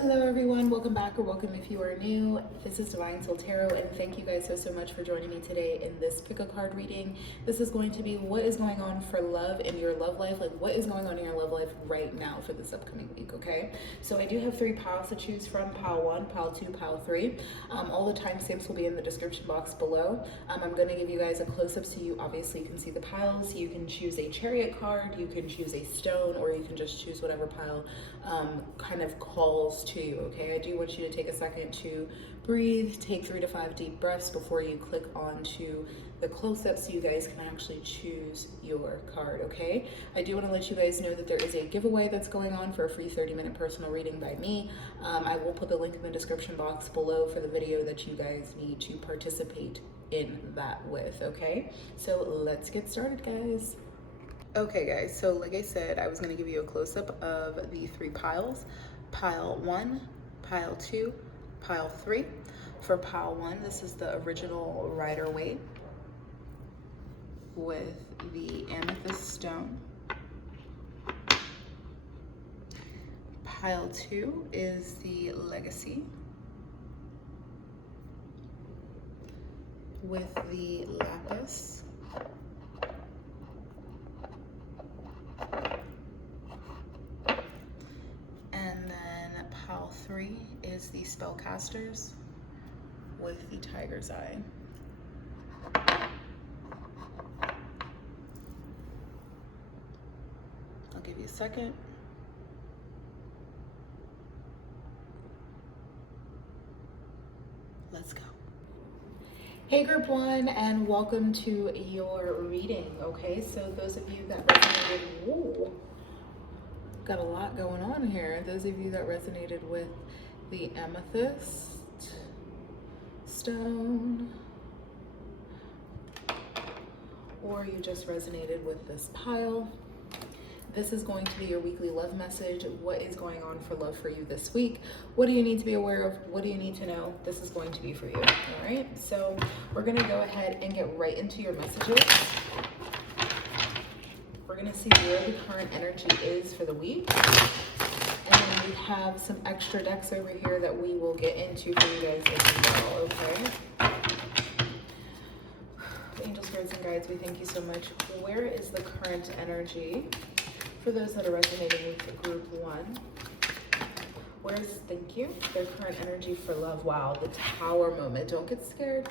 Hello everyone, welcome back or welcome if you are new. This is DivineSoulTarott and thank you guys so much for joining me today in this pick a card reading. This is going to be what is going on for love in your love life, like what is going on in your love life right now for this upcoming week, okay? So I do have 3 piles to choose from, pile 1, pile 2, pile 3. All the timestamps will be in the description box below. I'm going to give you guys a close-up so you obviously can see the piles. You can choose a chariot card, you can choose a stone, or you can just choose whatever pile kind of calls to you, okay? I do want you to take a second to breathe, take 3 to 5 deep breaths before you click onto the close-up so you guys can actually choose your card, okay? I do want to let you guys know that there is a giveaway that's going on for a free 30-minute personal reading by me. I will put the link in the description box below for the video that you guys need to participate in that with, okay? So let's get started, guys. Okay guys, so like I said, I was going to give you a close-up of the 3 piles. Pile 1, pile 2, pile 3. For pile 1, this is the original Rider-Waite with the amethyst stone. Pile 2 is the Legacy with the lapis. Pile 3 is the Spellcasters with the Tiger's Eye. I'll give you a second. Let's go. Hey group 1, and welcome to your reading, okay? So those of you that resonated, whoa, got a lot going on here. Those of you that resonated with the amethyst stone, or you just resonated with this pile, this is going to be your weekly love message. What is going on for love for you this week? What do you need to be aware of? What do you need to know? This is going to be for you, all right? So we're gonna go ahead and get right into your messages. We're going to see where the current energy is for the week. And then we have some extra decks over here that we will get into for you guys as well, okay? Angel, spirits, and guides, we thank you so much. Where is the current energy for those that are resonating with group 1? Where's, thank you, their current energy for love? Wow, the Tower moment. Don't get scared.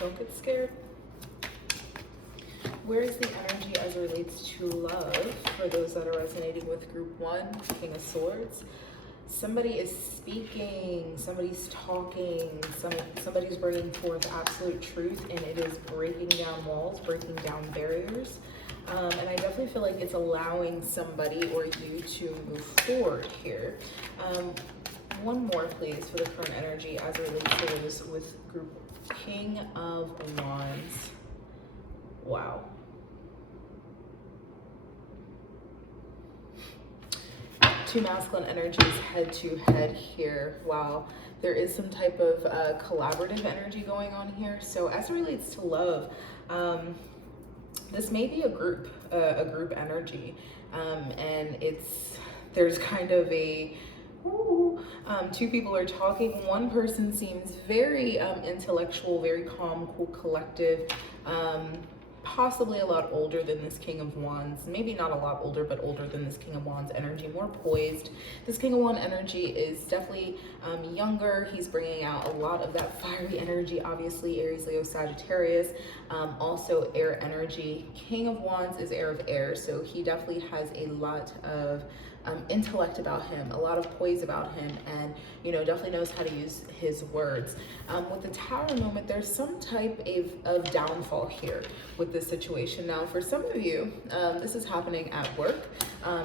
Don't get scared. Where is the energy as it relates to love for those that are resonating with group 1, King of Swords? Somebody is speaking, somebody's talking, somebody's bringing forth absolute truth, and it is breaking down walls, breaking down barriers. And I definitely feel like it's allowing somebody or you to move forward here. One more, please, for the current energy as it relates to those with group King of Wands. Wow. Two masculine energies head to head here. Wow. There is some type of collaborative energy going on here. So as it relates to love, this may be a group energy. And there's kind of a, two people are talking. One person seems very intellectual, very calm, cool, collective, possibly a lot older than this King of Wands. Maybe not a lot older, but older than this King of Wands energy, more poised. This King of Wands energy is definitely younger. He's bringing out a lot of that fiery energy, obviously Aries, Leo, Sagittarius, also air energy. King of Wands is air of air, so he definitely has a lot of intellect about him, a lot of poise about him, and definitely knows how to use his words. With the Tower moment, there's some type of downfall here with this situation. Now for some of you, this is happening at work,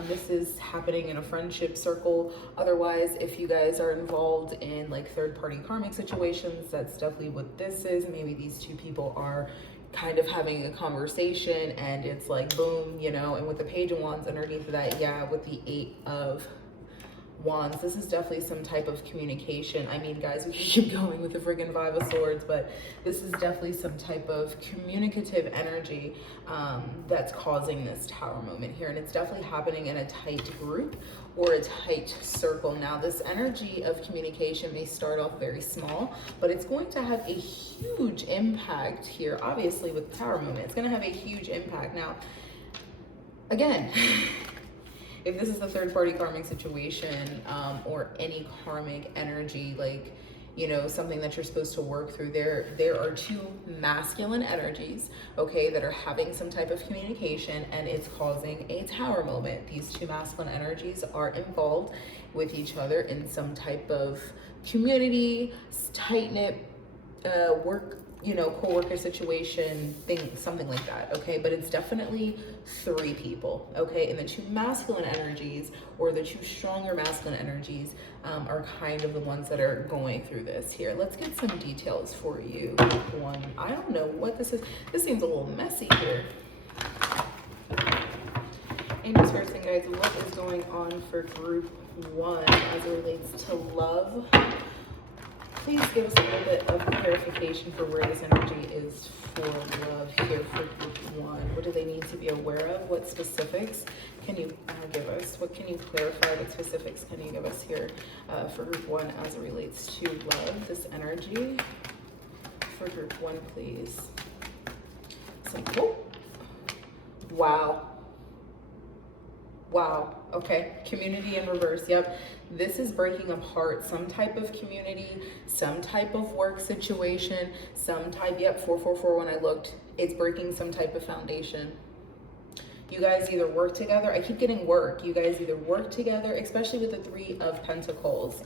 this is happening in a friendship circle. Otherwise, if you guys are involved in like third-party karmic situations, that's definitely what this is. Maybe these two people are kind of having a conversation and it's like boom, and with the Page of Wands underneath of that, yeah, with the 8 of Wands. This is definitely some type of communication. I mean, guys, we can keep going with the friggin' Five of Swords, but this is definitely some type of communicative energy that's causing this Tower moment here. And it's definitely happening in a tight group or a tight circle. Now, this energy of communication may start off very small, but it's going to have a huge impact here. Obviously, with the Tower moment, it's going to have a huge impact. Now, again, if this is a third party karmic situation, or any karmic energy, like, you know, something that you're supposed to work through, there are two masculine energies, okay, that are having some type of communication, and it's causing a Tower moment. These two masculine energies are involved with each other in some type of community, tight-knit work, you know, co-worker situation thing, something like that, okay? But it's definitely three people, okay? And the two masculine energies, or the two stronger masculine energies, are kind of the ones that are going through this here. Let's get some details for you. One, I don't know what this is. This seems a little messy here. Angels, first thing, guys, what is going on for group one as it relates to love? Please give us a little bit of clarification for where this energy is for love here for group one. What do they need to be aware of? What specifics can you give us? What can you clarify? What specifics can you give us here for group one as it relates to love? This energy for group one, please. Oh. Wow. Wow. Okay. Community in reverse. Yep. This is breaking apart some type of community, some type of work situation, some type, yep, 444 when I looked, it's breaking some type of foundation. You guys either work together. I keep getting work. You guys either work together, especially with the Three of Pentacles.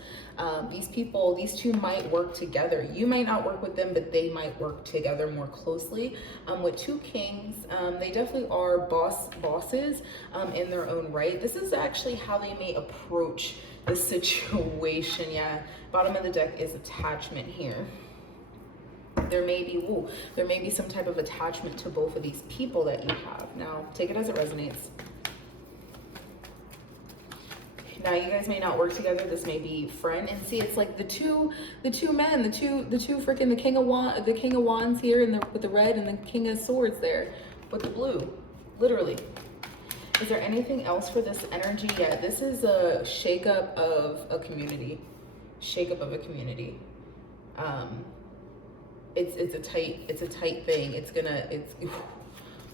These people, these two might work together. You might not work with them, but they might work together more closely. With two kings, they definitely are bosses in their own right. This is actually how they may approach the situation. Yeah, bottom of the deck is attachment here. There may be some type of attachment to both of these people that you have. Now, take it as it resonates. Now, you guys may not work together. This may be friend, and see, it's like the two men, the two freaking the King of Wands here, and with the red, and the King of Swords there with the blue, literally. Is there anything else for this energy? Yeah, this is a shakeup of a community. Shakeup of a community. It's a tight thing. It's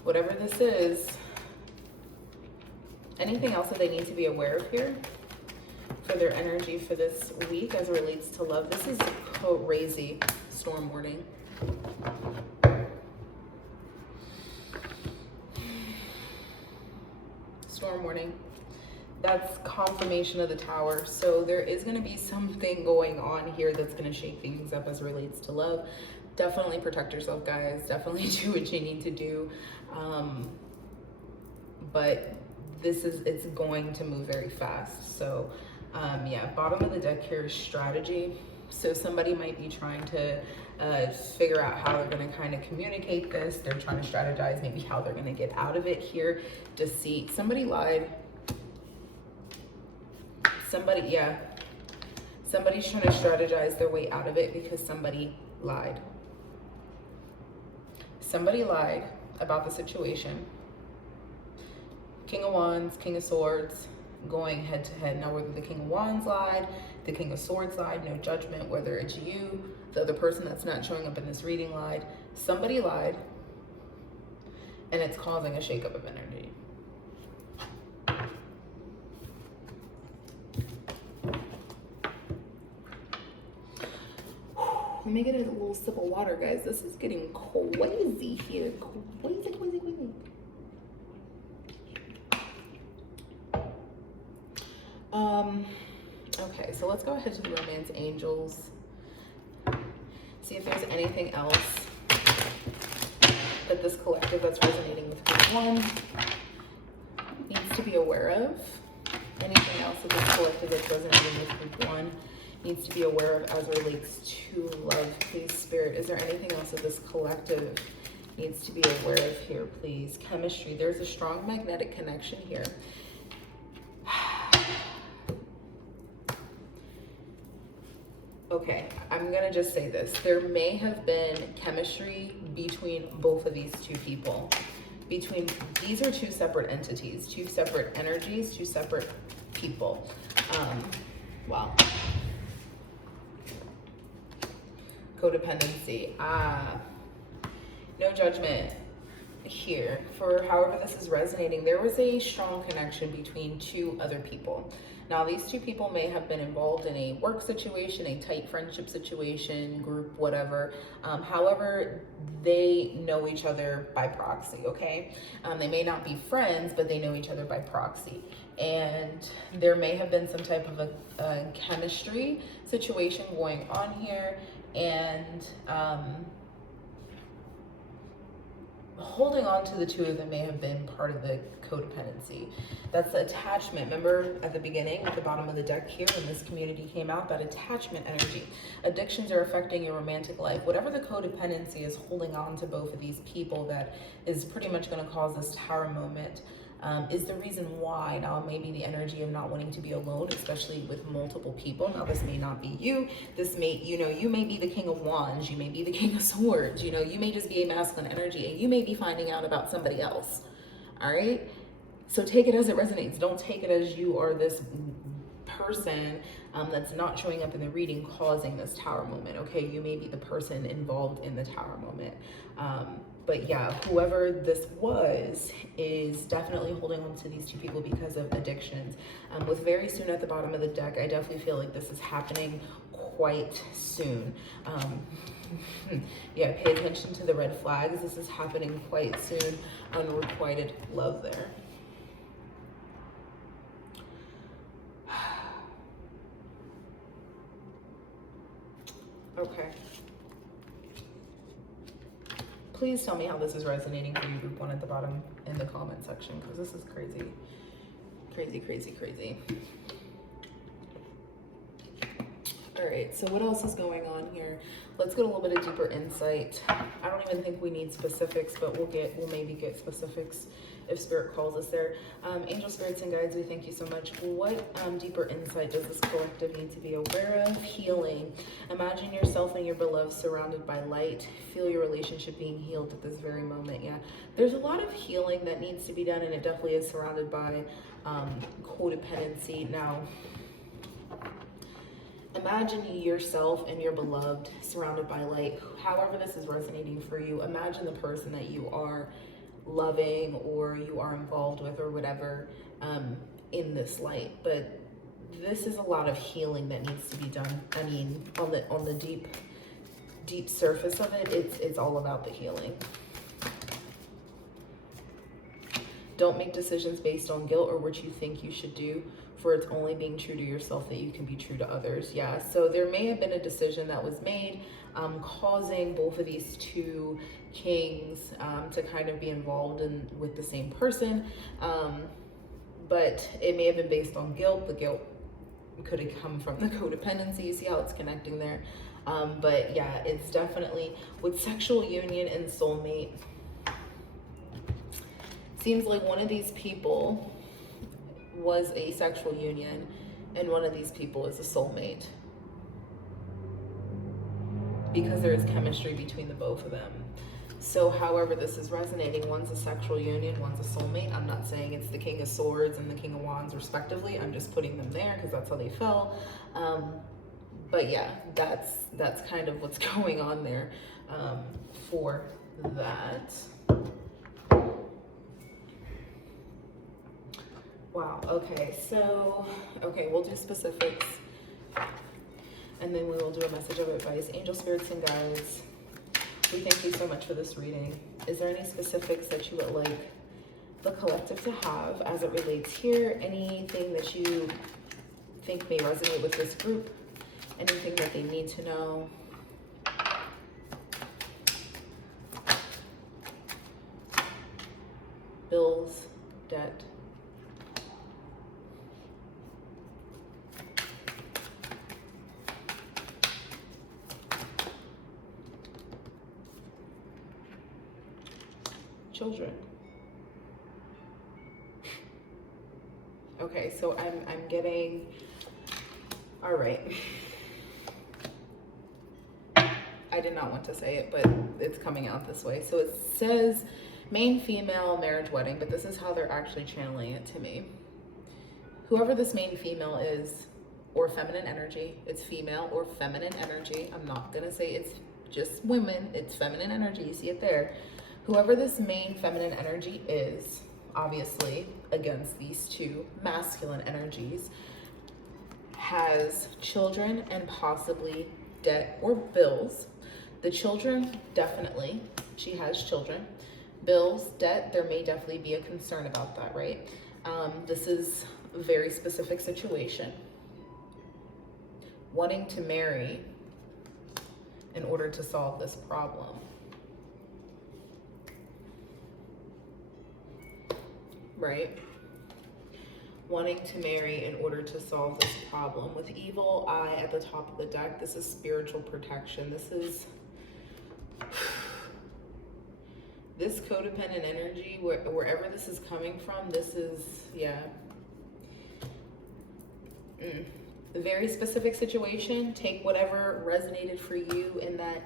whatever this is. Anything else that they need to be aware of here for their energy for this week as it relates to love? This is crazy. Storm warning. Storm warning. That's confirmation of the Tower. So there is going to be something going on here that's going to shake things up as it relates to love. Definitely protect yourself, guys. Definitely do what you need to do. But it's going to move very fast. So yeah, bottom of the deck here is strategy. So somebody might be trying to figure out how they're going to kind of communicate this. They're trying to strategize maybe how they're going to get out of it here. Deceit. Somebody lied. Somebody's trying to strategize their way out of it because somebody lied. Somebody lied about the situation. King of Wands, King of Swords, going head to head. Now, whether the King of Wands lied, the King of Swords lied, no judgment. Whether it's you, the other person that's not showing up in this reading lied. Somebody lied, and it's causing a shakeup of energy. Let me get a little sip of water, guys. This is getting crazy here. Crazy. Okay, so let's go ahead to the romance angels. See if there's anything else that this collective that's resonating with group one needs to be aware of. Anything else that this collective that's resonating with group one needs to be aware of as it relates to love, please, Spirit. Is there anything else that this collective needs to be aware of here, please? Chemistry. There's a strong magnetic connection here. Okay, I'm gonna just say this. There may have been chemistry between both of these two people. These are two separate entities, two separate energies, two separate people. Wow. Codependency. No judgment here. For however this is resonating, there was a strong connection between two other people. Now, these two people may have been involved in a work situation, a tight friendship situation, group, whatever. However, they know each other by proxy, okay? They may not be friends, but they know each other by proxy. And there may have been some type of a chemistry situation going on here. And holding on to the two of them may have been part of the codependency. That's the attachment. Remember at the beginning, at the bottom of the deck here, when this community came out, that attachment energy. Addictions are affecting your romantic life. Whatever the codependency is holding on to both of these people, that is pretty much going to cause this tower moment. Is the reason why. Now, maybe the energy of not wanting to be alone, especially with multiple people. Now, this may not be you. This may, you may be the King of Wands. You may be the King of Swords. You may just be a masculine energy, and you may be finding out about somebody else. All right? So take it as it resonates. Don't take it as you are this person that's not showing up in the reading causing this tower moment. Okay, you may be the person involved in the tower moment. But yeah, whoever this was is definitely holding on to these two people because of addictions. With very soon at the bottom of the deck, I definitely feel like this is happening quite soon. Yeah, pay attention to the red flags. This is happening quite soon. Unrequited love there. Okay. Please tell me how this is resonating for you, group 1 at the bottom in the comment section, because this is crazy. Crazy, crazy, crazy. All right, so what else is going on here? Let's get a little bit of deeper insight. I don't even think we need specifics, but we'll maybe get specifics if spirit calls us there. Angel spirits and guides, we thank you so much. What deeper insight does this collective need to be aware of? Healing. Imagine yourself and your beloved surrounded by light. Feel your relationship being healed at this very moment. Yeah, there's a lot of healing that needs to be done, and it definitely is surrounded by codependency. Now, imagine yourself and your beloved surrounded by light. However this is resonating for you, imagine the person that you are loving or you are involved with or whatever in this light. But this is a lot of healing that needs to be done. I mean, on the deep surface of it, it's all about the healing. Don't make decisions based on guilt or what you think you should do, for it's only being true to yourself that you can be true to others. Yeah, so there may have been a decision that was made causing both of these two kings to kind of be involved with the same person. But it may have been based on guilt. The guilt could have come from the codependency. You see how it's connecting there. But yeah, it's definitely with sexual union and soulmate. Seems like one of these people was a sexual union and one of these people is a soulmate, because there is chemistry between the both of them. So however this is resonating, one's a sexual union, one's a soulmate. I'm not saying it's the King of Swords and the King of Wands respectively. I'm just putting them there because that's how they fell. But yeah, that's kind of what's going on there for that. Wow, okay, so, we'll do specifics, and then we will do a message of advice. Angel spirits and guides, we thank you so much for this reading. Is there any specifics that you would like the collective to have as it relates here? Anything that you think may resonate with this group? Anything that they need to know? Bills, debt. Children. Okay, so I'm getting, all right. I did not want to say it, but it's coming out this way. So it says main female marriage wedding, but this is how they're actually channeling it to me. Whoever this main female is, or feminine energy, it's female or feminine energy. I'm not gonna say it's just women, it's feminine energy, you see it there. Whoever this main feminine energy is, obviously against these two masculine energies, has children and possibly debt or bills. The children, definitely, she has children. Bills, debt, there may definitely be a concern about that, right? This is a very specific situation. Wanting to marry in order to solve this problem. Right? Wanting to marry in order to solve this problem. With evil eye at the top of the deck, this is spiritual protection. This is this codependent energy, wherever this is coming from, this is, yeah. A very specific situation. Take whatever resonated for you in that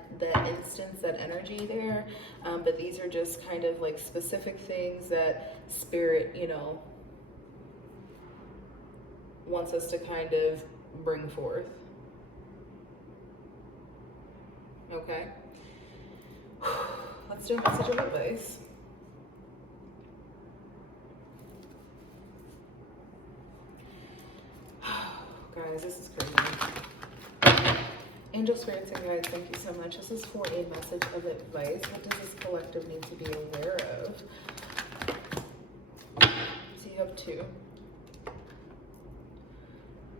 instance, that energy there. But these are just kind of like specific things that spirit, you know, wants us to kind of bring forth. Okay. Let's do a message of advice. Guys, this is crazy. Angel spirits and guides, thank you so much. This is for a message of advice. What does this collective need to be aware of? So you have two.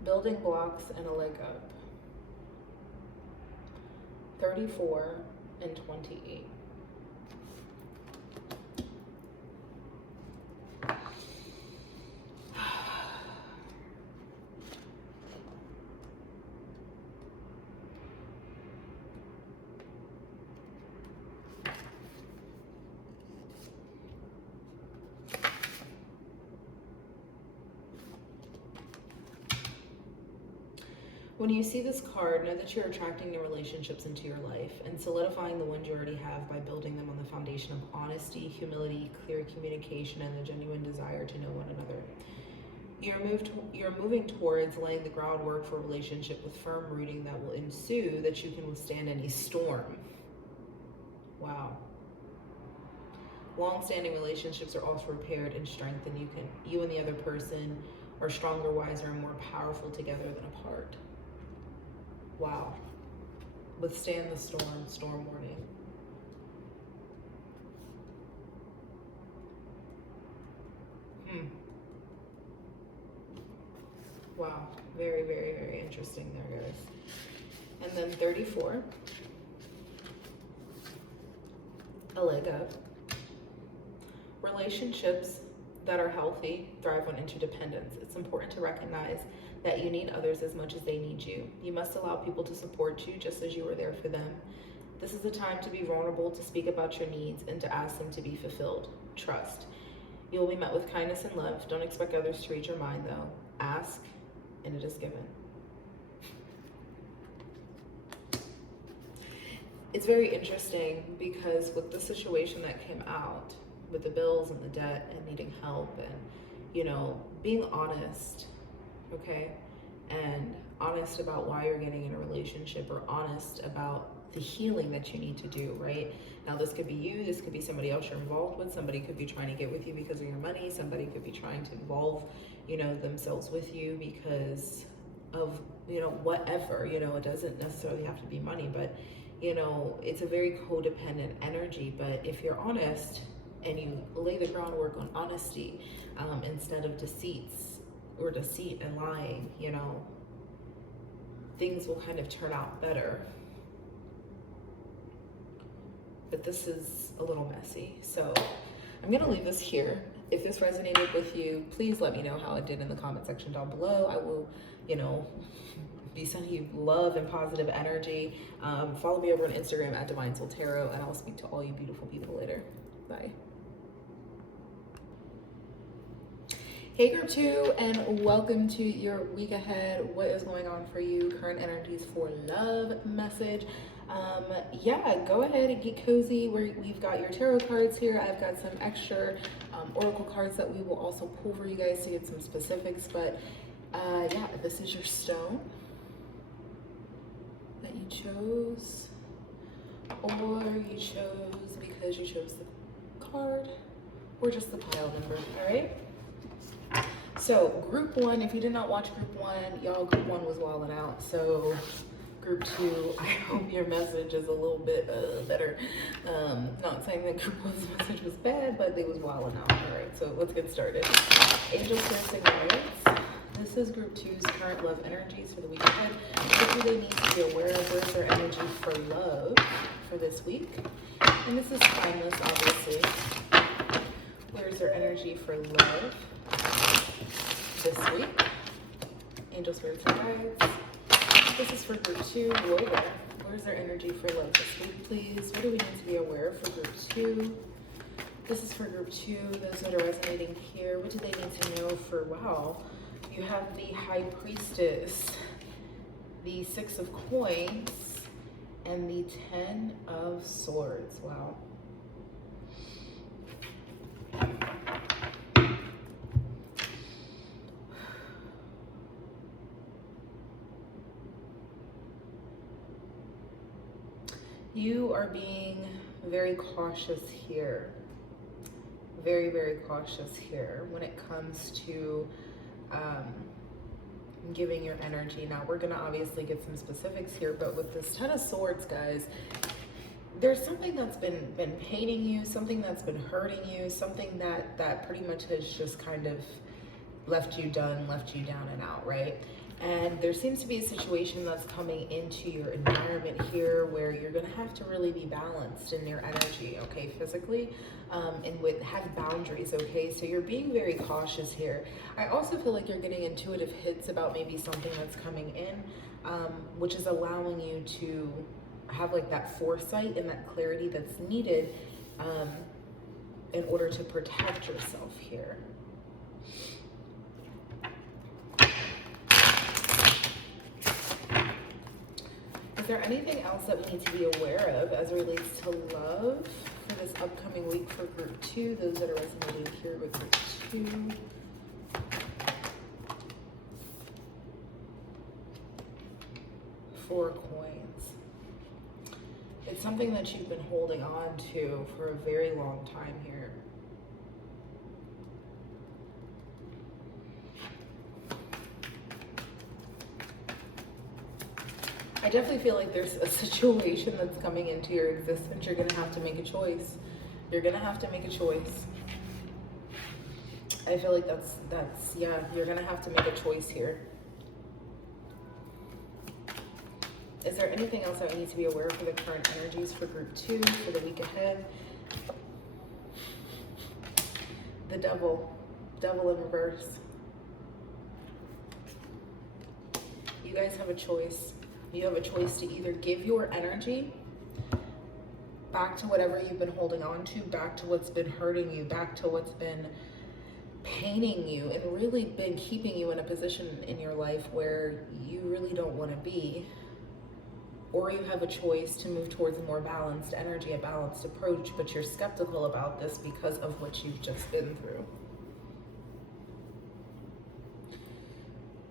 Building blocks and a leg up. 34 and 28. When you see this card, know that you're attracting new relationships into your life and solidifying the ones you already have by building them on the foundation of honesty, humility, clear communication, and the genuine desire to know one another. You're moving towards laying the groundwork for a relationship with firm rooting that will ensue that you can withstand any storm. Wow. Long-standing relationships are also repaired and strengthened. You and the other person are stronger, wiser, and more powerful together than apart. Wow. Withstand the storm warning. Wow. Very, very, very interesting there, guys. And then 34. A leg up. Relationships that are healthy thrive on interdependence. It's important to recognize that you need others as much as they need you. You must allow people to support you just as you are there for them. This is the time to be vulnerable, to speak about your needs, and to ask them to be fulfilled. Trust. You will be met with kindness and love. Don't expect others to read your mind, though. Ask, and it is given. It's very interesting because with the situation that came out, with the bills and the debt and needing help and, you know, being honest, okay, and honest about why you're getting in a relationship, or honest about the healing that you need to do, right? Now, this could be you, this could be somebody else you're involved with, somebody could be trying to get with you because of your money, somebody could be trying to involve, you know, themselves with you because of, you know, whatever, you know, it doesn't necessarily have to be money, but, you know, it's a very codependent energy. But if you're honest and you lay the groundwork on honesty instead of deceit and lying, you know, things will kind of turn out better. But this is a little messy. So I'm gonna leave this here. If this resonated with you, please let me know how it did in the comment section down below. I will, you know, be sending you love and positive energy. Follow me over on Instagram at DivineSoulTarott, and I'll speak to all you beautiful people later. Bye. Hey group 2, and welcome to your week ahead. What is going on for you? Current energies for love message. Yeah, go ahead and get cozy. We've got your tarot cards here. I've got some extra oracle cards that we will also pull for you guys to get some specifics. But yeah, this is your stone that you chose, or you chose because you chose the card, or just the pile number. All right. So group one, if you did not watch group one, y'all, group one was wilding out. So group two, I hope your message is a little bit better. Not saying that group one's message was bad, but they was wilding out. All right, so let's get started. Angel Spirit Guides. This is group two's current love energies for the week ahead. What do they need to be aware of? Where's their energy for love for this week? And this is timeless, obviously. Where's their energy for love this week? Angel Spirits and Guides. This is for group two. Whoa there. Where's their energy for love this week, please? What do we need to be aware of for group two? This is for group two. Those that are resonating here, what do they need to know for, wow, you have the High Priestess, the Six of Coins, and the Ten of Swords. Wow. You are being very cautious here. Very, very cautious here when it comes to giving your energy. Now, we're going to obviously get some specifics here, but with this Ten of Swords, guys, there's something that's been paining you, something that's been hurting you, something that pretty much has just kind of left you down and out, right? And there seems to be a situation that's coming into your environment here where you're going to have to really be balanced in your energy, okay, physically, and have boundaries, okay? So you're being very cautious here. I also feel like you're getting intuitive hits about maybe something that's coming in, which is allowing you to have like that foresight and that clarity that's needed in order to protect yourself here. Is there anything else that we need to be aware of as it relates to love for this upcoming week for group two? Those that are resonating here with group two. Four Coins. It's something that you've been holding on to for a very long time here. I definitely feel like there's a situation that's coming into your existence. You're going to have to make a choice. You're going to have to make a choice. I feel like that's yeah, you're going to have to make a choice here. Is there anything else that we need to be aware of for the current energies for group two for the week ahead? The Devil in reverse. You guys have a choice. You have a choice to either give your energy back to whatever you've been holding on to, back to what's been hurting you, back to what's been paining you and really been keeping you in a position in your life where you really don't want to be. Or you have a choice to move towards a more balanced energy, a balanced approach, but you're skeptical about this because of what you've just been through.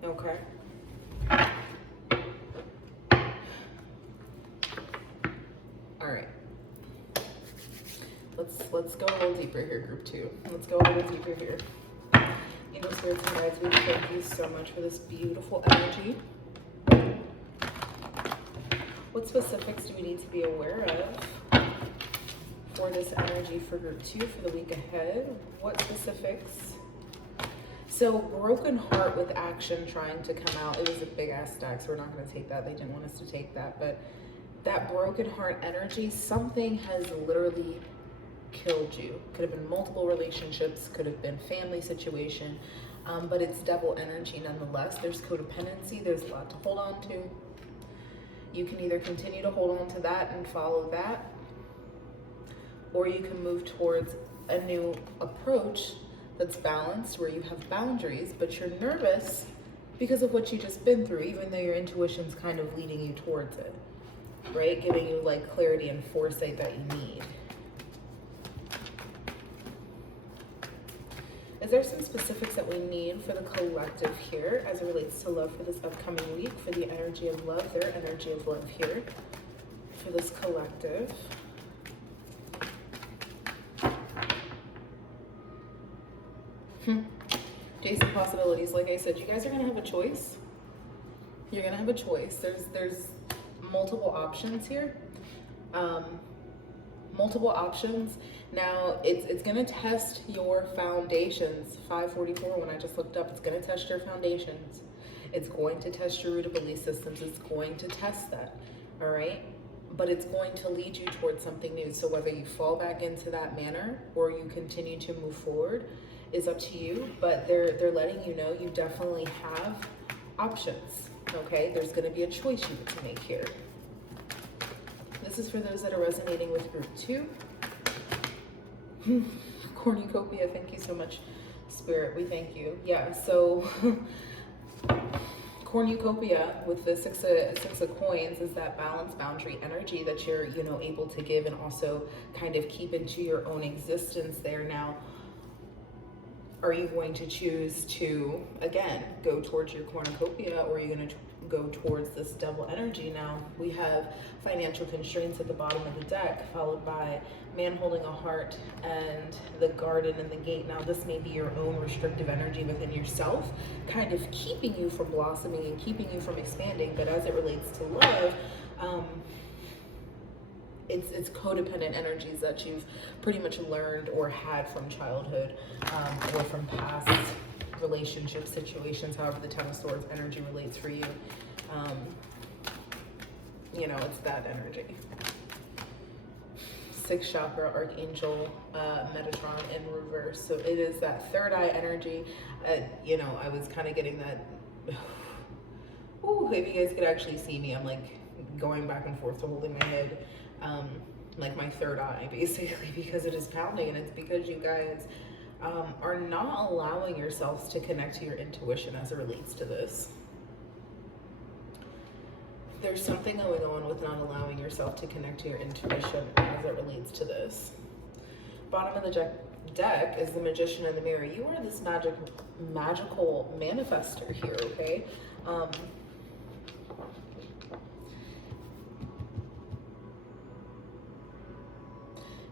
Okay. All right. Let's go a little deeper here, group two. Let's go a little deeper here. Angel Spirits and Guides, we thank you so much for this beautiful energy. What specifics do we need to be aware of for this energy for group two for the week ahead? What specifics? So broken heart with action trying to come out. It was a big ass stack, so we're not going to take that. They didn't want us to take that. But that broken heart energy, something has literally killed you. Could have been multiple relationships, could have been family situation, but it's devil energy nonetheless. There's codependency. There's a lot to hold on to. You can either continue to hold on to that and follow that, or you can move towards a new approach that's balanced, where you have boundaries, but you're nervous because of what you just been through, even though your intuition's kind of leading you towards it. right? Giving you like clarity and foresight that you need. Is there some specifics that we need for the collective here as it relates to love for this upcoming week, for the energy of love, their energy of love here for this collective? Jason, possibilities. Like I said, you guys are going to have a choice. You're going to have a choice. There's multiple options here. Multiple options. Now, it's going to test your foundations. 544, when I just looked up, it's going to test your foundations. It's going to test your rooted belief systems. It's going to test that, all right? But it's going to lead you towards something new. So whether you fall back into that manner or you continue to move forward is up to you. But they're letting you know you definitely have options, okay? There's going to be a choice you get to make here. This is for those that are resonating with group 2. Cornucopia, thank you so much, Spirit. We thank you. Yeah, so cornucopia with the six of coins is that balance, boundary energy that you're, you know, able to give and also kind of keep into your own existence there. Now, are you going to choose to, again, go towards your cornucopia, or are you going to go towards this double energy? Now, we have financial constraints at the bottom of the deck, followed by man holding a heart and the garden and the gate. Now, this may be your own restrictive energy within yourself, kind of keeping you from blossoming and keeping you from expanding. But as it relates to love, it's codependent energies that you've pretty much learned or had from childhood, or from past relationship situations, however the Ten of Swords energy relates for you. You know, it's that energy. 6th chakra, Archangel Metatron in reverse. So it is that third eye energy. You know, I was kind of getting that. Ooh, if you guys could actually see me, I'm like going back and forth to holding my head. Like my third eye, basically, because it is pounding, and it's because you guys are not allowing yourselves to connect to your intuition as it relates to this. There's something going on with not allowing yourself to connect to your intuition as it relates to this. Bottom of the deck is the Magician and the Mirror. You are this magical manifester here, okay?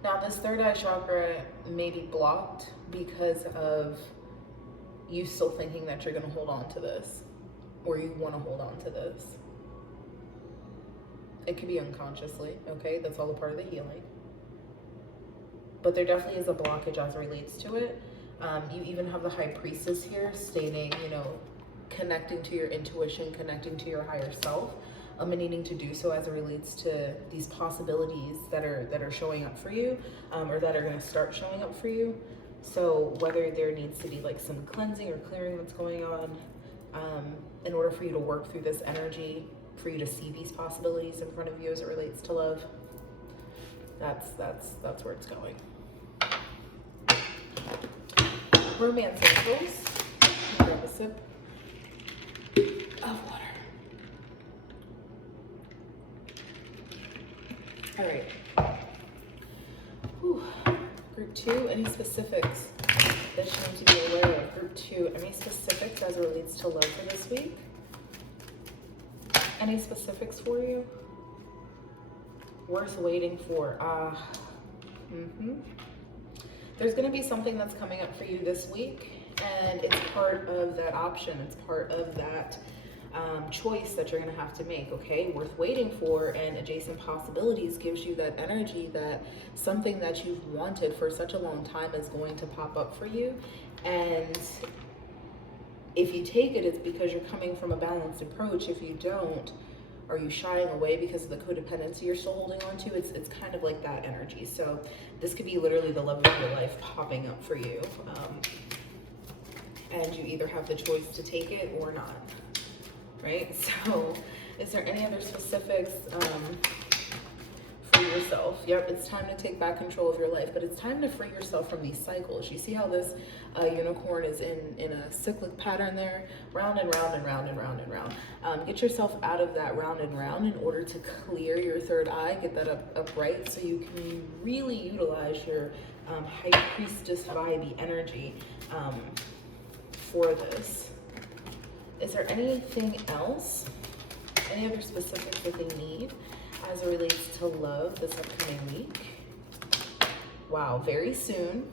Now, this third eye chakra may be blocked because of you still thinking that you're going to hold on to this, or you want to hold on to this. It could be unconsciously, okay? That's all a part of the healing. But there definitely is a blockage as it relates to it. You even have the High Priestess here stating, you know, connecting to your intuition, connecting to your higher self. And needing to do so as it relates to these possibilities that are showing up for you, or that are going to start showing up for you. So whether there needs to be like some cleansing or clearing that's going on, in order for you to work through this energy, for you to see these possibilities in front of you as it relates to love, that's where it's going. Romance angels. Grab a sip of water. All right. Whew. Group 2, any specifics that you need to be aware of? Group 2, any specifics as it relates to love for this week? Any specifics for you? Worth waiting for. There's going to be something that's coming up for you this week, and it's part of that option. It's part of that choice that you're going to have to make, okay? Worth waiting for, and adjacent possibilities gives you that energy that something that you've wanted for such a long time is going to pop up for you. And if you take it, it's because you're coming from a balanced approach. If you don't, are you shying away because of the codependency you're still holding on to? It's kind of like that energy. So this could be literally the love of your life popping up for you. And you either have the choice to take it or not. Right? So is there any other specifics for your yourself. Yep, it's time to take back control of your life, but it's time to free yourself from these cycles. You see how this unicorn is in a cyclic pattern there? Round and round and round and round and round. Get yourself out of that round and round in order to clear your third eye, get that upright so you can really utilize your high priestess vibey energy for this. Is there anything else? Any other specifics that they need as it relates to love this upcoming week? Wow, very soon.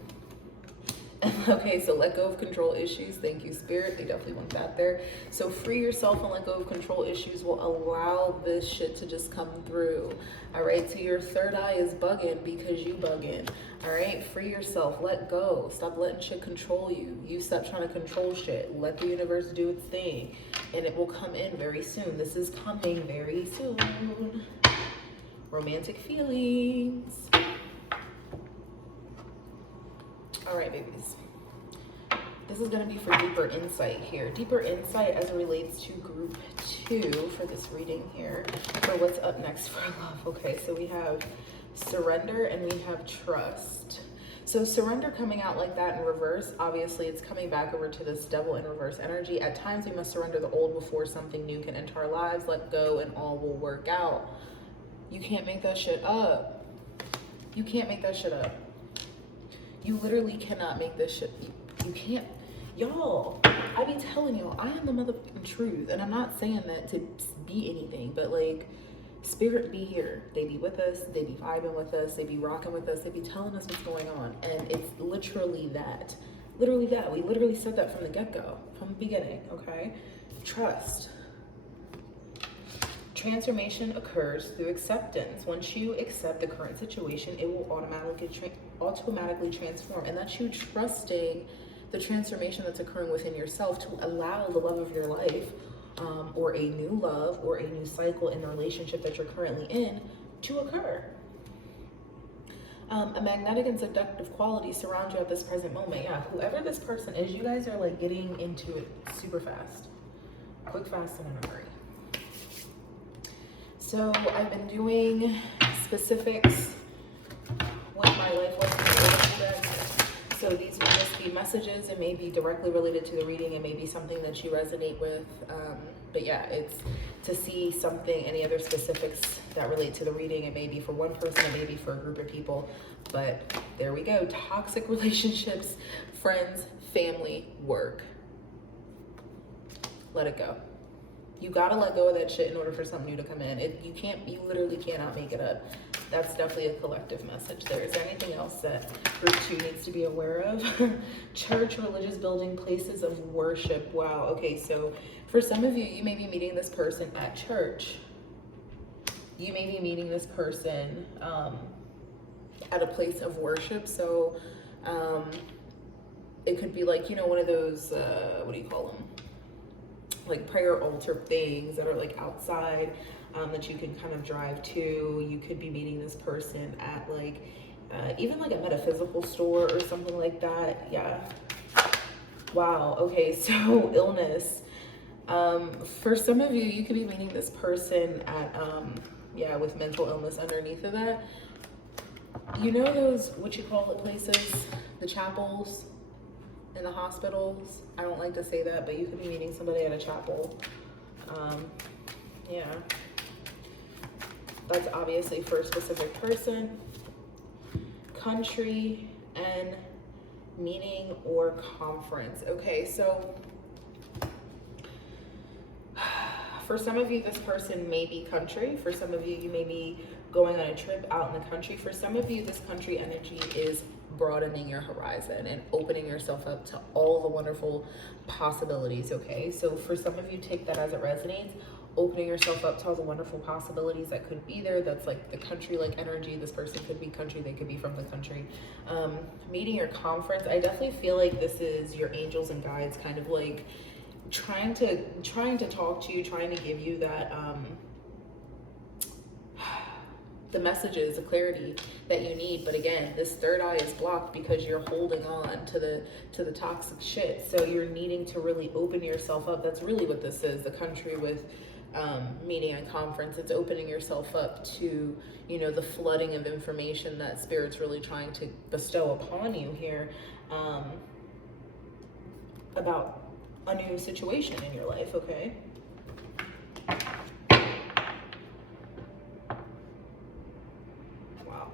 Okay, so let go of control issues. Thank you, Spirit. They definitely want that there. So free yourself and let go of control issues will allow this shit to just come through. All right, so your third eye is bugging because you bugging. All right, free yourself. Let go. Stop letting shit control you. You stop trying to control shit. Let the universe do its thing, and it will come in very soon. This is coming very soon. Romantic feelings. All right, babies. This is going to be for deeper insight here. Deeper insight as it relates to group 2 for this reading here. For what's up next for love. Okay, so we have surrender and we have trust. So surrender coming out like that in reverse, obviously it's coming back over to this devil in reverse energy. At times we must surrender the old before something new can enter our lives. Let go and all will work out. You can't make that shit up. You can't make that shit up. You literally cannot make this shit. You can't. Y'all, I be telling y'all, I am the motherfucking truth. And I'm not saying that to be anything, but like, Spirit be here. They be with us. They be vibing with us. They be rocking with us. They be telling us what's going on. And it's literally that. Literally that. We literally said that from the get-go, from the beginning, okay? Trust. Transformation occurs through acceptance. Once you accept the current situation, it will automatically transform. And that's you trusting the transformation that's occurring within yourself to allow the love of your life, or a new love or a new cycle in the relationship that you're currently in to occur. A magnetic and seductive quality surrounds you at this present moment. Yeah, whoever this person is, you guys are like getting into it super fast. Quick, fast, and in a hurry. So I've been doing specifics with my life lesson. So these would just be messages. It may be directly related to the reading. It may be something that you resonate with. But yeah, it's to see something, any other specifics that relate to the reading. It may be for one person, it may be for a group of people. But there we go. Toxic relationships, friends, family, work. Let it go. You gotta let go of that shit in order for something new to come in. You literally cannot make it up. That's definitely a collective message there. Is there anything else that group 2 needs to be aware of? Church, religious building, places of worship. Wow, okay, so for some of you, you may be meeting this person at church. You may be meeting this person at a place of worship. So it could be like, one of those, what do you call them? Like prayer altar things that are like outside, that you can kind of drive to. You could be meeting this person at like even like a metaphysical store or something like that. Yeah. Wow. Okay, so illness. For some of you, you could be meeting this person at with mental illness underneath of that. You know those, what you call it, places, the chapels in the hospitals? I don't like to say that, but you could be meeting somebody at a chapel. Yeah. That's obviously for a specific person. Country and meeting or conference. Okay, so for some of you, this person may be country. For some of you, you may be going on a trip out in the country. For some of you, this country energy is broadening your horizon and opening yourself up to all the wonderful possibilities, okay? So for some of you, take that as it resonates, opening yourself up to all the wonderful possibilities that could be there. That's like the country-like energy. This person could be country, they could be from the country. Meeting or conference, I definitely feel like this is your angels and guides kind of like trying to talk to you, trying to give you that the messages, the clarity that you need. But again, this third eye is blocked because you're holding on to the toxic shit. So you're needing to really open yourself up. That's really what this is. The country with meeting and conference. It's opening yourself up to, you know, the flooding of information that Spirit's really trying to bestow upon you here, about a new situation in your life, okay? Wow.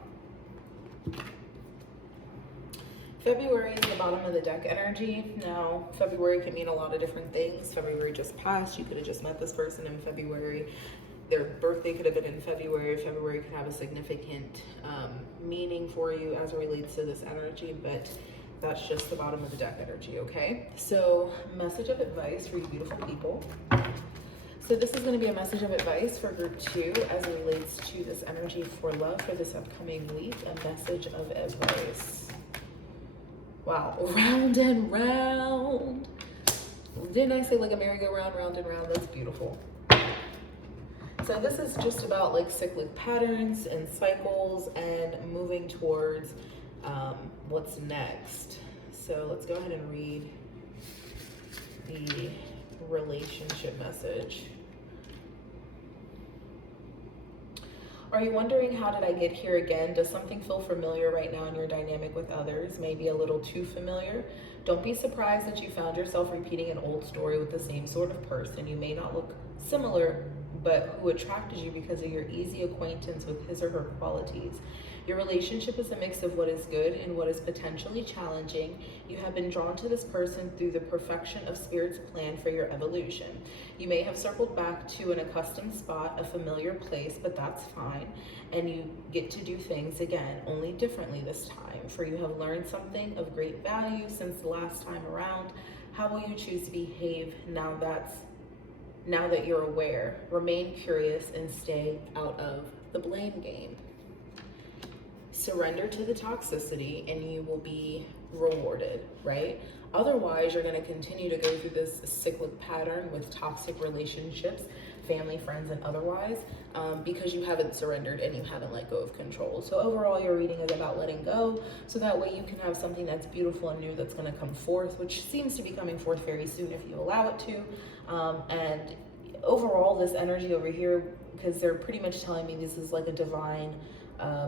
February is the bottom of the deck energy. Now, February can mean a lot of different things. February just passed. You could have just met this person in February. Their birthday could have been in February. February could have a significant meaning for you as it relates to this energy, but that's just the bottom of the deck energy, okay? So, message of advice for you beautiful people. So this is going to be a message of advice for group 2 as it relates to this energy for love for this upcoming week. A message of advice. Wow, round and round. Didn't I say like a merry-go-round, round and round? That's beautiful. So this is just about like cyclic patterns and cycles and moving towards what's next. So let's go ahead and read the relationship message. Are you wondering, how did I get here again? Does something feel familiar right now in your dynamic with others? Maybe a little too familiar? Don't be surprised that you found yourself repeating an old story with the same sort of person. You may not look similar, but who attracted you because of your easy acquaintance with his or her qualities. Your relationship is a mix of what is good and what is potentially challenging. You have been drawn to this person through the perfection of Spirit's plan for your evolution. You may have circled back to an accustomed spot, a familiar place, but that's fine. And you get to do things again, only differently this time, for you have learned something of great value since the last time around. How will you choose to behave now that you're aware? Remain curious and stay out of the blame game. Surrender to the toxicity and you will be rewarded, right? Otherwise, you're going to continue to go through this cyclic pattern with toxic relationships, family, friends, and otherwise, because you haven't surrendered and you haven't let go of control. So overall, your reading is about letting go, so that way you can have something that's beautiful and new that's going to come forth, which seems to be coming forth very soon if you allow it to. And overall, this energy over here, because they're pretty much telling me this is like a divine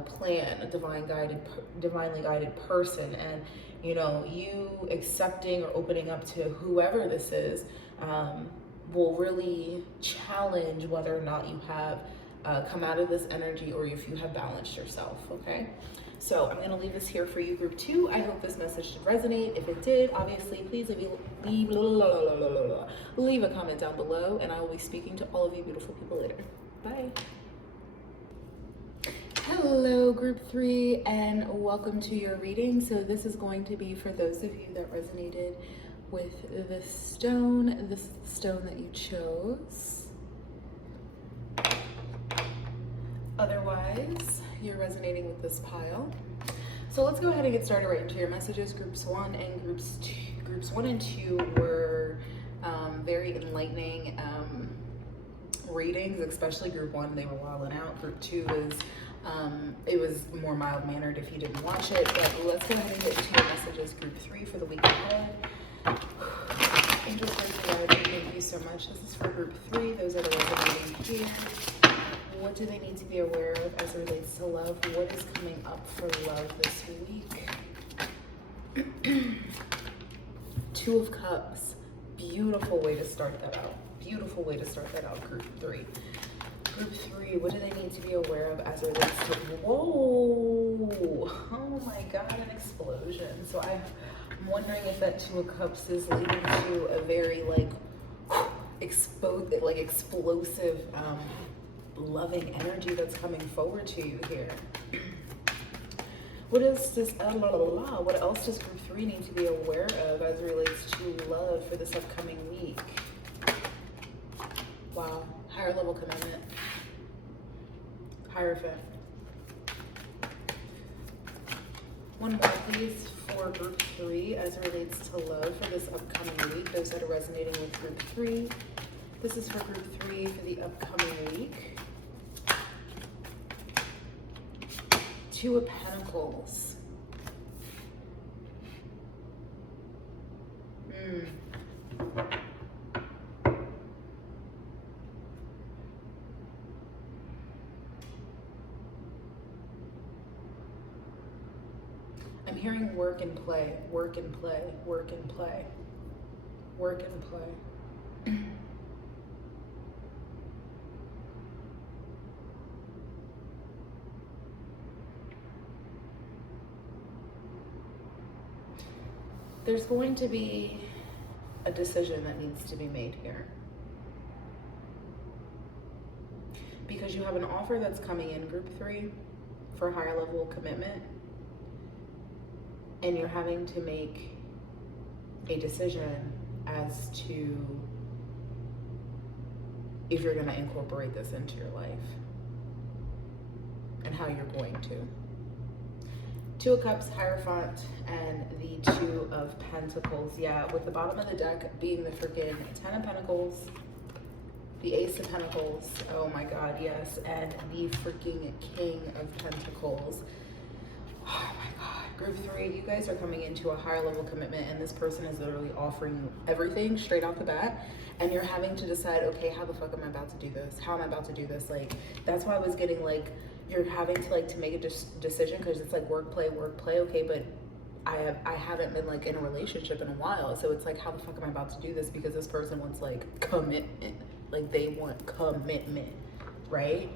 plan, a divinely guided person, and you know, you accepting or opening up to whoever this is will really challenge whether or not you have come out of this energy or if you have balanced yourself, okay? So I'm going to leave this here for you, group 2. I hope this message did resonate. If it did, obviously, please leave a comment down below, and I will be speaking to all of you beautiful people later. Bye. Hello, group 3, and welcome to your reading. So this is going to be for those of you that resonated with the stone. This is the stone that you chose. Otherwise, you're resonating with this pile. So let's go ahead and get started right into your messages. Groups 1 and 2 were very enlightening readings, especially group 1. They were wilding out. Group 2 is it was more mild-mannered if you didn't watch it. But let's go ahead and get into your messages. Group 3 for the week ahead. Angels, thank you so much. This is for group 3. Those that are resonating here. What do they need to be aware of as it relates to love? What is coming up for love this week? 2 of Cups. Beautiful way to start that out. Beautiful way to start that out, group 3. Group 3, what do they need to be aware of as it relates to, whoa, oh my God, an explosion. So I'm wondering if that 2 of Cups is leading to a very explosive, loving energy that's coming forward to you here. What else does what else does group 3 need to be aware of as it relates to love for this upcoming week? Wow, higher level commitment, Hierophant. One more please for group 3 as it relates to love for this upcoming week. Those that are resonating with group 3. This is for group 3 for the upcoming week. 2 of Pentacles. I'm hearing work and play, work and play, work and play, work and play. There's going to be a decision that needs to be made here. Because you have an offer that's coming in, group 3, for higher level commitment. And you're having to make a decision as to if you're going to incorporate this into your life and how you're going to. 2 of Cups, Hierophant, and the 2 of Pentacles. Yeah, with the bottom of the deck being the freaking 10 of Pentacles, the Ace of Pentacles, oh my God, yes, and the freaking King of Pentacles. Oh my God. Group 3, you guys are coming into a higher level commitment, and this person is literally offering you everything straight off the bat, and you're having to decide, okay, how the fuck am I about to do this? How am I about to do this? Like, that's why I was getting like, you're having to like to make a decision, because it's like work, play, okay, but I haven't been like in a relationship in a while, so it's like, how the fuck am I about to do this? Because this person wants like commitment, like they want commitment, right?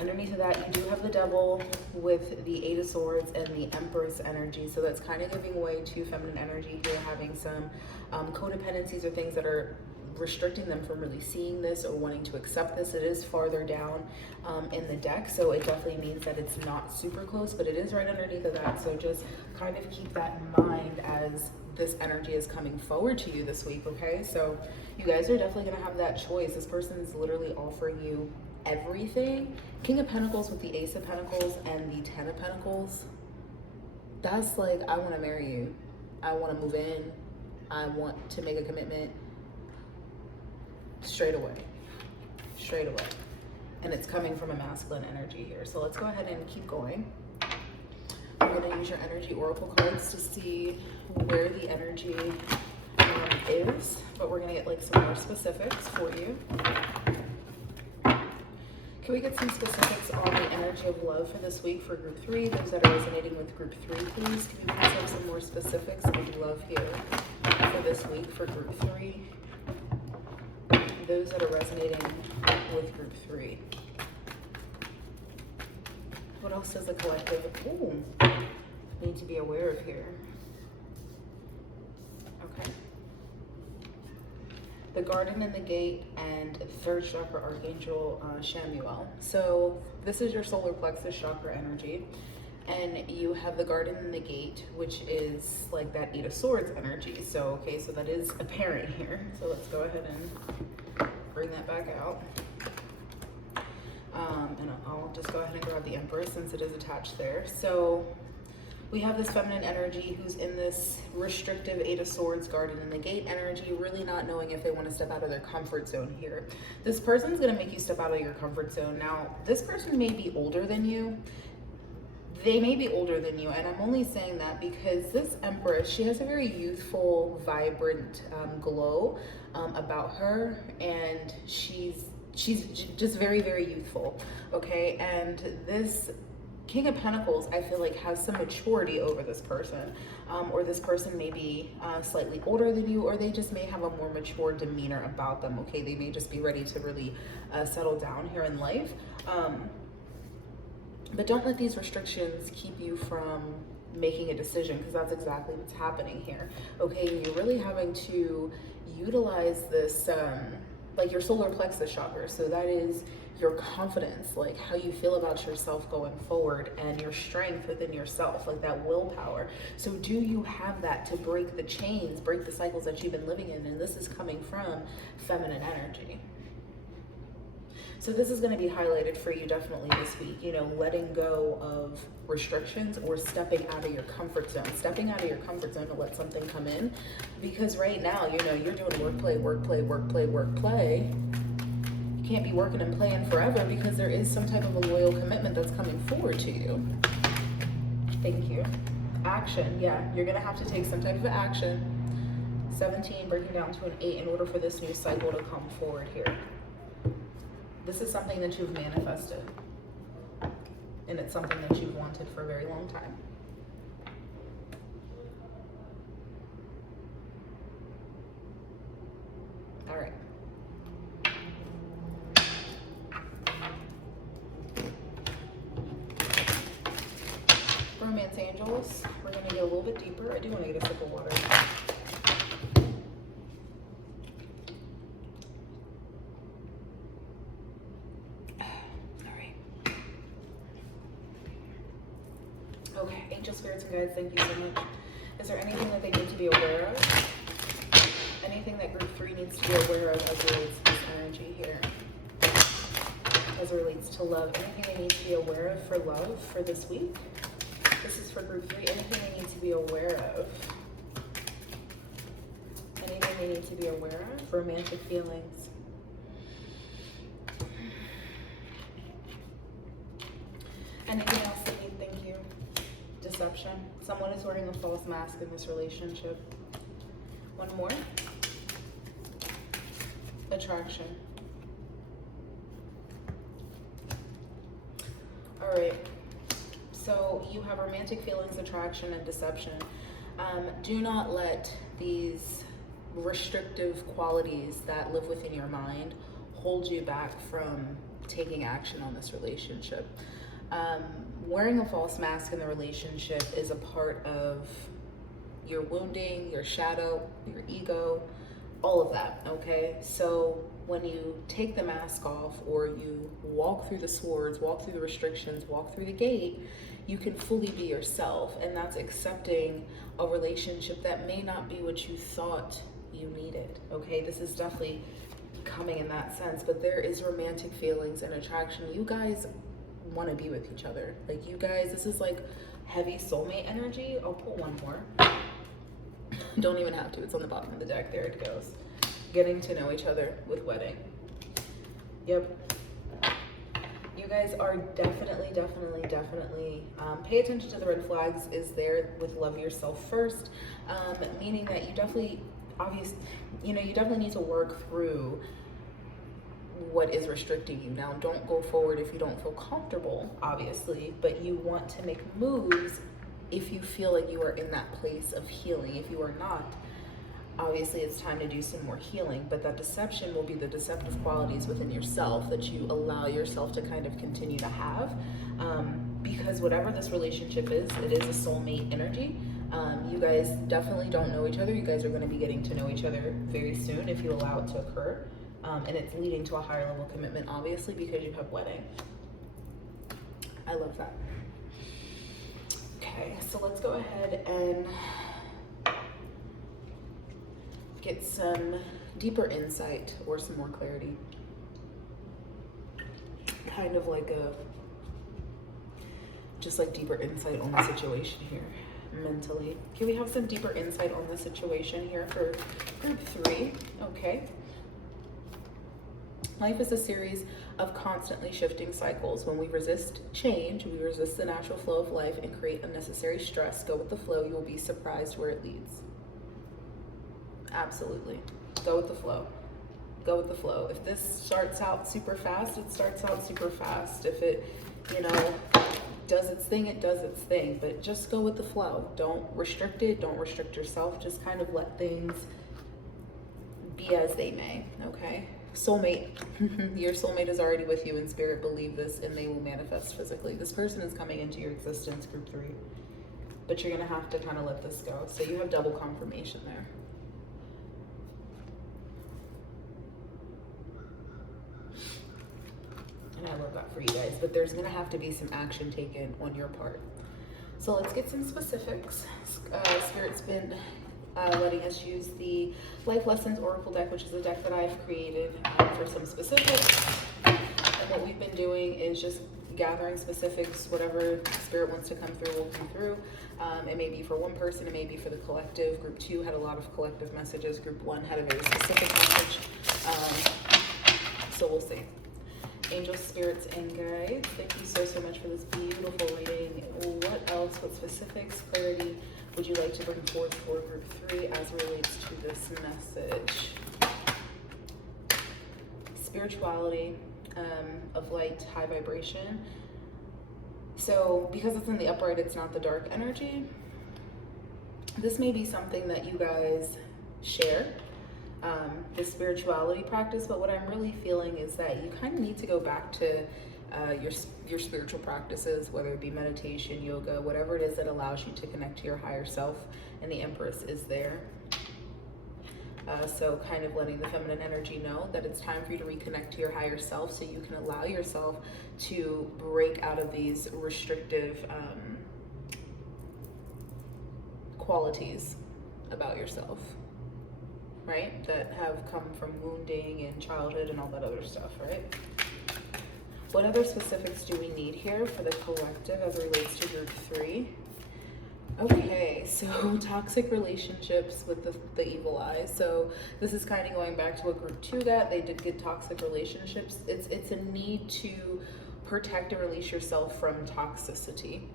Underneath of that, you do have the Devil with the 8 of Swords and the Empress energy, so that's kind of giving way to feminine energy here, having some codependencies or things that are restricting them from really seeing this or wanting to accept this. It is farther down in the deck, so it definitely means that it's not super close, but it is right underneath of that. So just kind of keep that in mind as this energy is coming forward to you this week, okay? So you guys are definitely going to have that choice. This person is literally offering you everything. King of Pentacles with the Ace of Pentacles and the 10 of Pentacles. That's like, I want to marry you. I want to move in. I want to make a commitment. Straight away. And it's coming from a masculine energy here. So let's go ahead and keep going. I'm going to use your energy oracle cards to see where the energy is, but we're going to get like some more specifics for you. Can we get some specifics on the energy of love for this week for group 3? Those that are resonating with group 3, please. Can you please have some more specifics of love here for this week for group 3? Those that are resonating with group 3. What else does the collective need to be aware of here? Okay. The Garden and the Gate and 3rd chakra archangel Shamuel. So this is your solar plexus chakra energy, and you have the Garden and the Gate, which is like that 8 of Swords energy. So okay, so that is apparent here. So let's go ahead and bring that back out. And I'll just go ahead and grab the Empress since it is attached there. So we have this feminine energy who's in this restrictive 8 of Swords, Garden and the Gate energy, really not knowing if they want to step out of their comfort zone here. This person's going to make you step out of your comfort zone. Now, this person may be older than you. They may be older than you, and I'm only saying that because this Empress, she has a very youthful, vibrant glow about her, and she's just very, very youthful, okay? And this King of Pentacles, I feel like, has some maturity over this person, or this person may be slightly older than you, or they just may have a more mature demeanor about them, okay? They may just be ready to really settle down here in life. But don't let these restrictions keep you from making a decision, because that's exactly what's happening here, okay? And you're really having to utilize this, like your solar plexus chakra. So that is your confidence, like how you feel about yourself going forward, and your strength within yourself, like that willpower. So do you have that to break the chains, break the cycles that you've been living in? And this is coming from feminine energy. So this is going to be highlighted for you definitely this week, you know, letting go of restrictions or stepping out of your comfort zone, stepping out of your comfort zone to let something come in. Because right now, you know, you're doing work, play, work, play, work, play, work, play. You can't be working and playing forever, because there is some type of a loyal commitment that's coming forward to you. Thank you. Action. Yeah, you're going to have to take some type of action. 17 breaking down to an 8 in order for this new cycle to come forward here. This is something that you've manifested. and it's something that you've wanted for a very long time. All right. Romance angels, we're going to get a little bit deeper. I do want to get a sip of water. All right. Okay, angel spirits and guides, thank you so much. Is there anything that they need to be aware of? Anything that group 3 needs to be aware of as it relates to this energy here? As it relates to love, anything they need to be aware of for love for this week? This is for group 3. Anything they need to be aware of? Anything they need to be aware of? Romantic feelings. Anything else they need? Thank you. Deception. Someone is wearing a false mask in this relationship. One more. Attraction. All right. So you have romantic feelings, attraction, and deception. Do not let these restrictive qualities that live within your mind hold you back from taking action on this relationship. Wearing a false mask in the relationship is a part of your wounding, your shadow, your ego, all of that, okay? So when you take the mask off, or you walk through the swords, walk through the restrictions, walk through the gate, you can fully be yourself, and that's accepting a relationship that may not be what you thought you needed, okay? This is definitely coming in that sense, but there is romantic feelings and attraction. You guys want to be with each other. Like, you guys, this is like heavy soulmate energy. I'll pull one more. Don't even have to. It's on the bottom of the deck. There it goes. Getting to know each other with wedding. Yep. You guys are definitely pay attention to the red flags is there with love yourself first, meaning that you definitely, you definitely need to work through what is restricting you. Now, don't go forward if you don't feel comfortable, obviously, but you want to make moves if you feel like you are in that place of healing. If you are not, obviously it's time to do some more healing, but that deception will be the deceptive qualities within yourself that you allow yourself to kind of continue to have, because whatever this relationship is, it is a soulmate energy. You guys definitely don't know each other. You guys are going to be getting to know each other very soon if you allow it to occur, and it's leading to a higher level commitment, obviously, because you have wedding. I love that. Okay, so let's go ahead and get some deeper insight or some more clarity. Kind of like just like deeper insight on the situation here, mentally. Can we have some deeper insight on the situation here for group 3? Okay. Life is a series of constantly shifting cycles. When we resist change, we resist the natural flow of life and create unnecessary stress. Go with the flow. You will be surprised where it leads. Absolutely. Go with the flow. Go with the flow. If this starts out super fast, it starts out super fast. If it, does its thing, it does its thing. But just go with the flow. Don't restrict it. Don't restrict yourself. Just kind of let things be as they may, okay? Soulmate. Your soulmate is already with you in spirit. Believe this, and they will manifest physically. This person is coming into your existence, group 3. But you're going to have to kind of let this go. So you have double confirmation there. And I love that for you guys. But there's going to have to be some action taken on your part. So let's get some specifics. Spirit's been letting us use the Life Lessons Oracle deck, which is a deck that I've created for some specifics. And what we've been doing is just gathering specifics. Whatever Spirit wants to come through will come through. It may be for one person, it may be for the collective. Group 2 had a lot of collective messages. Group 1 had a very specific message. So we'll see. Angels, spirits, and guides, thank you so much for this beautiful reading. What else, what specifics, clarity would you like to bring forth for group 3 as it relates to this message? Spirituality, of light, high vibration. So because it's in the upright, it's not the dark energy. This may be something that you guys share, the spirituality practice, but what I'm really feeling is that you kind of need to go back to your spiritual practices, whether it be meditation, yoga, whatever it is that allows you to connect to your higher self, and the Empress is there. So kind of letting the feminine energy know that it's time for you to reconnect to your higher self, so you can allow yourself to break out of these restrictive qualities about yourself, right? That have come from wounding and childhood and all that other stuff, right? What other specifics do we need here for the collective as it relates to group 3? Okay, so toxic relationships with the evil eye. So this is kind of going back to what group 2 got. They did get toxic relationships. It's a need to protect and release yourself from toxicity.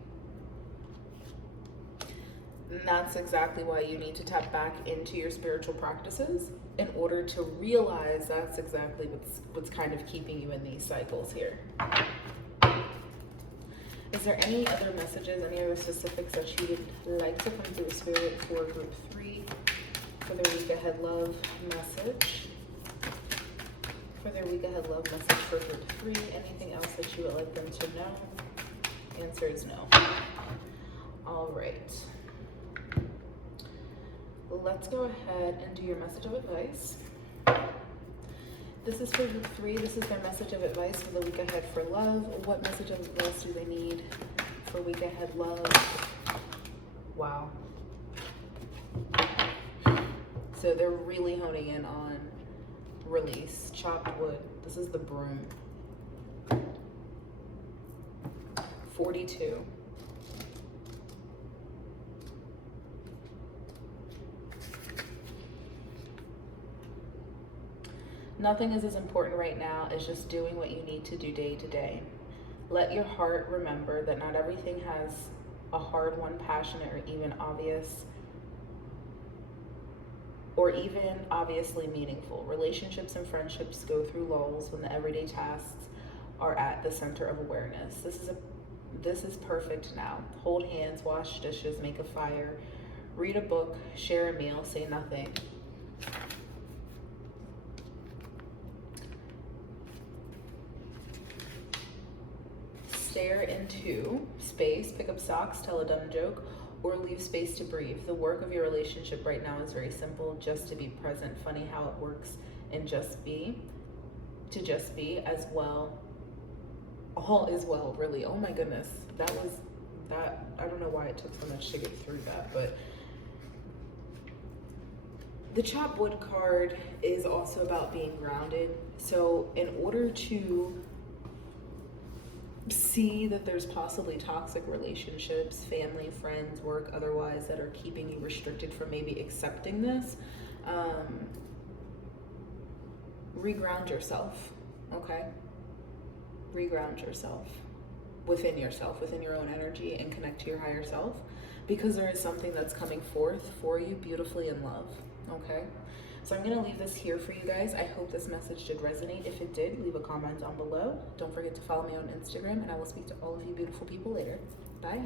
And that's exactly why you need to tap back into your spiritual practices in order to realize that's exactly what's kind of keeping you in these cycles here. Is there any other messages, any other specifics that you would like to come through, Spirit, for group 3, for their week ahead love message? For their week ahead love message for group 3, anything else that you would like them to know? Answer is no. All right. Let's go ahead and do your message of advice. This is for group 3. This is their message of advice for the week ahead for love. What message of advice do they need for week ahead love? Wow. So they're really honing in on release. Chopped wood. This is the broom. 42. Nothing is as important right now as just doing what you need to do day to day. Let your heart remember that not everything has a hard-won, passionate, or even obviously meaningful. Relationships and friendships go through lulls when the everyday tasks are at the center of awareness. This is perfect now. Hold hands, wash dishes, make a fire, read a book, share a meal, say nothing. Stare into space, pick up socks, tell a dumb joke, or leave space to breathe. The work of your relationship right now is very simple, just to be present. Funny how it works and just be as well. All is well, really. Oh my goodness. That I don't know why it took so much to get through that, but the chopped wood card is also about being grounded. So in order to see that there's possibly toxic relationships, family, friends, work, otherwise, that are keeping you restricted from maybe accepting this, reground yourself, okay? Reground yourself, within your own energy, and connect to your higher self, because there is something that's coming forth for you beautifully in love, okay? So I'm going to leave this here for you guys. I hope this message did resonate. If it did, leave a comment down below. Don't forget to follow me on Instagram, and I will speak to all of you beautiful people later. Bye.